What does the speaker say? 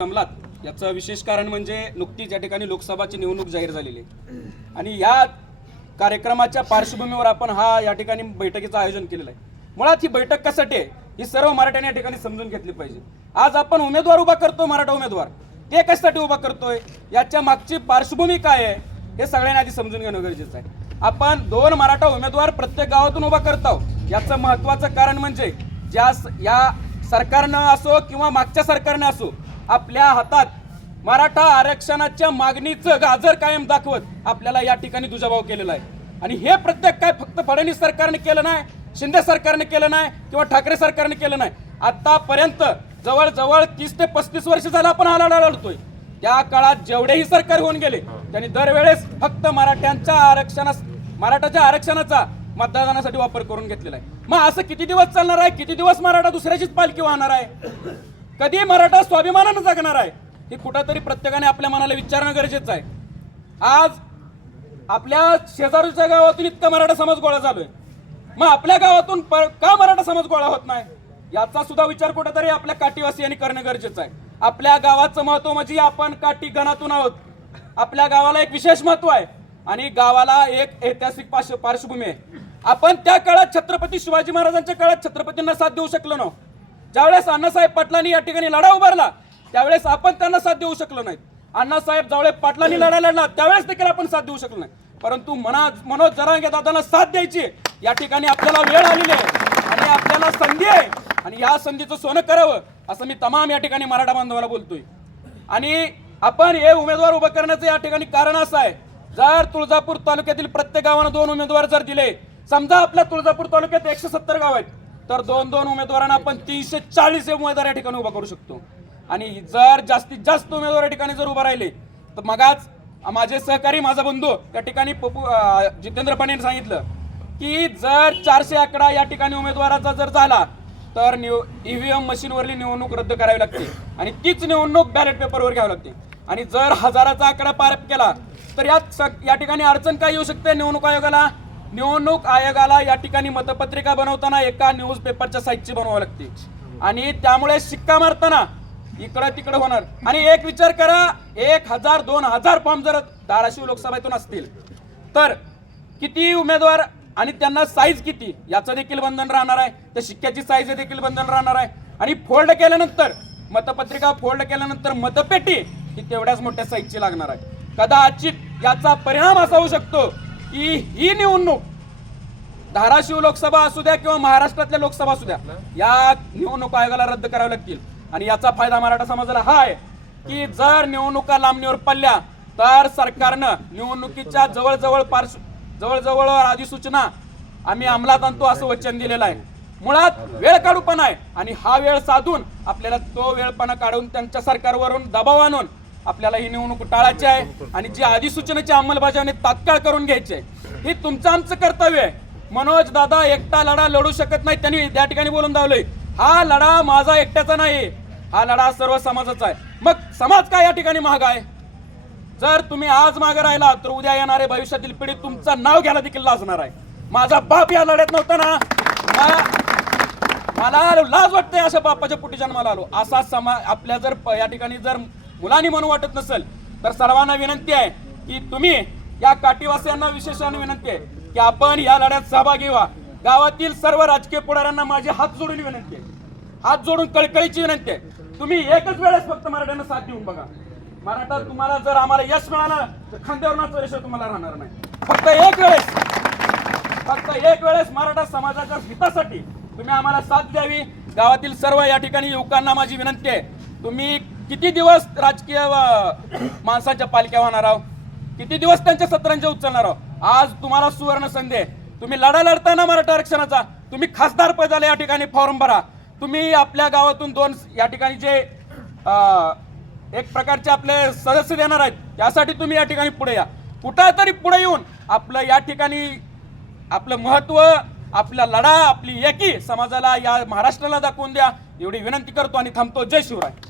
जमलात याचं विशेष कारण म्हणजे नुकतीच या ठिकाणी लोकसभाची निवडणूक जाहीर झालेली आहे. आणि या कार्यक्रमाच्या पार्श्वभूमीवर आपण हा या ठिकाणी बैठकीचं आयोजन केलेलं आहे. मुळात ही बैठक कशासाठी आहे? ही सर्व मराठ्यांनी या ठिकाणी समजून घेतली पाहिजे. आज आपण उमेदवार उभा करतो मराठा उमेदवार. ते कशासाठी उभा करतोय? याच्या मागची पार्श्वभूमी काय आहे? हे सगळ्यांनी आधी समजून घेणं गरजेचं आहे. आपण दोन मराठा उमेदवार प्रत्येक गावातून उभा करतो. याचं महत्वाचं कारण म्हणजे ज्या या सरकारनं असो किंवा मागच्या सरकारनं असो आपल्या हातात मराठा आरक्षणाच्या मागणीचं गाजर कायम दाखवत आपल्याला या ठिकाणी दुजाभाव केलेला आहे. आणि हे प्रत्येक काय फक्त फडणवीस सरकारने केलं नाही शिंदे सरकारने केलं नाही किंवा ठाकरे सरकारने केलं नाही. आतापर्यंत जवळजवळ तीस ते पस्तीस वर्ष झालं आपण लढा लढतोय त्या काळात जेवढेही सरकार होऊन गेले त्यांनी दरवेळेस फक्त मराठ्यांच्या आरक्षणा मराठाच्या आरक्षणाचा मतदानासाठी वापर करून घेतलेला आहे. मग असं किती दिवस चालणार आहे? किती दिवस मराठा दुसऱ्याचीच पालखी वाहणार आहे? कधी मराठा स्वाभिमानानं जगणार आहे हे कुठंतरी प्रत्येकाने आपल्या मनाला विचारणं गरजेचं आहे. आज आपल्या शेजारीच्या गावातून इतका मराठा समाज गोळा झालोय. मग आपल्या गावातून प- का मराठा समाज गोळा होत नाही? याचा सुद्धा विचार कुठेतरी आपल्या काठीवासियांनी करणं गरजेचं आहे. आपल्या गावाचं महत्त्व म्हणजे आपण काठी गणातून आहोत. आपल्या गावाला एक विशेष महत्त्व आहे आणि गावाला एक ऐतिहासिक पार्श्व- पार्श्वभूमी आहे. आपण त्या काळात छत्रपती शिवाजी महाराजांच्या काळात छत्रपतींना साथ देऊ शकलो नव्हतो. ज्यावेळेस अण्णासाहेब पाटलांनी या ठिकाणी लढा उभारला त्यावेळेस आपण त्यांना साथ देऊ शकलो नाही. अण्णासाहेब ज्यावेळेस पाटलांनी लढा लढला त्यावेळेस देखील आपण साथ देऊ शकलो नाही. परंतु मना मनोज जरांगे दादांना साथ द्यायची या ठिकाणी आपल्याला वेळ आलेली आहे. आणि आपल्याला संधी आहे. आणि या संधीचं सोनं करावं असं मी तमाम या ठिकाणी मराठा बांधवाला बोलतोय. आणि आपण हे उमेदवार उभं करण्याचं या ठिकाणी कारण असं आहे. जर तुळजापूर तालुक्यातील प्रत्येक गावानं दोन उमेदवार जर दिले समजा आपल्या तुळजापूर तालुक्यात एकशे सत्तर गाव आहेत. तर दोन दोन उमेदवारांना आपण तीनशे चाळीस उमेदवार या ठिकाणी उभा करू शकतो. आणि जर जास्तीत जास्त उमेदवार या ठिकाणी जर उभा राहिले तर मगाच माझे सहकारी माझा बंधू या ठिकाणी पपू जितेंद्र पांडेने सांगितलं की जर चारशे अकरा या ठिकाणी उमेदवाराचा जर झाला तर निव ईव्हीएम मशीनवरली निवडणूक रद्द करावी लागते. आणि तीच निवडणूक बॅलेट पेपरवर घ्यावी लागते. आणि जर हजाराचा आकडा पार केला तर यात स- या ठिकाणी अडचण काय येऊ शकते निवडणूक आयोगाला? निवडणूक आयोगाला या ठिकाणी मतपत्रिका बनवताना एका न्यूज पेपरच्या साईजची बनवावी लागते. आणि त्यामुळे शिक्का मारताना इकडं तिकडं होणार. आणि एक विचार करा एक हजार दोन हजार फॉर्म जर धाराशिव लोकसभेतून असतील तर किती उमेदवार आणि त्यांना साईज किती याचं देखील बंधन राहणार आहे. त्या शिक्क्याची साईज देखील बंधन राहणार आहे. आणि फोल्ड केल्यानंतर मतपत्रिका फोल्ड केल्यानंतर मतपेटी ही तेवढ्याच मोठ्या साईजची लागणार आहे. कदाचित याचा परिणाम असा होऊ शकतो की ही निवडणूक धाराशिव लोकसभा असू द्या किंवा महाराष्ट्रातल्या लोकसभा असू द्या या निवडणूक आयोगाला रद्द करावे लागतील. आणि याचा फायदा मराठा समाजाला हा आहे की जर निवडणुका लांबणीवर पडल्या तर सरकारनं निवडणुकीच्या जवळजवळ पार्श्व जवळजवळ अधिसूचना आम्ही अंमलात आणतो असं वचन दिलेलं आहे. मुळात वेळ काढूपणा आहे आणि हा वेळ साधून आपल्याला तो वेळपणा काढून त्यांच्या सरकारवरून दबाव आणून आपल्याला ही निवडणूक टाळायची आहे आणि जी अधिसूचनेची अंमलबजावणी तात्काळ करून घ्यायची आहे हे तुमचं आमचं कर्तव्य आहे. मनोज दादा एकटा लढा लढू शकत नाही त्यांनी त्या ठिकाणी बोलून दावलंय हा लढा माझा एकट्याचा नाही हा लढा सर्व समाजाचा आहे. मग समाज काय या ठिकाणी महाग आहे? जर तुम्ही आज मागे राहिला तर उद्या येणारे भविष्यातील पिढी तुमचं नाव घ्यायला देखील लाजणार आहे. माझा बाप या लढ्यात नव्हता ना. मला लाज वाटते अशा बापाच्या पोटी जन्माला आलो. असा समा आपल्या जर प- या ठिकाणी जर मुलांनी म्हणून वाटत नसेल तर सर्वांना विनंती आहे की तुम्ही या काठीवासियांना विशेषाने विनंती आहे की आपण या लढ्यात सहभागी व्हा. गावातील सर्व राजकीय पुढाऱ्यांना माझी हात जोडून विनंती आहे. हात जोडून कळकळीची विनंती आहे. तुम्ही एकच वेळेस फक्त मराठ्यांना साथ देऊन बघा. मराठा तुम्हाला जर आम्हाला यश मिळालं तर खांद्यावर यश तुम्हाला राहणार नाही. फक्त एक वेळेस फक्त एक वेळेस मराठा समाजाच्या हितासाठी तुम्ही आम्हाला साथ द्यावी. गावातील सर्व या ठिकाणी युवकांना माझी विनंती आहे. तुम्ही किती दिवस राजकीय माणसांच्या पालख्या होणार आहोत किती दिवस त्यांच्या सत्रांच्या उचलणार आहोत आज तुम्हाला सुवर्ण संधी आहे. तुम्ही लढा लढताना मराठा आरक्षणाचा तुम्ही खासदार पैदाला या ठिकाणी फॉर्म भरा. तुम्ही आपल्या गावातून दोन या ठिकाणी जे एक प्रकारचे आपले सदस्य देणार आहेत त्यासाठी तुम्ही या ठिकाणी पुढे या. कुठं तरी पुढे येऊन आपलं या ठिकाणी आपलं महत्त्व आपला लढा आपली एकी समाजाला या महाराष्ट्राला दाखवून द्या एवढी विनंती करतो आणि थांबतो. जय शिवराय.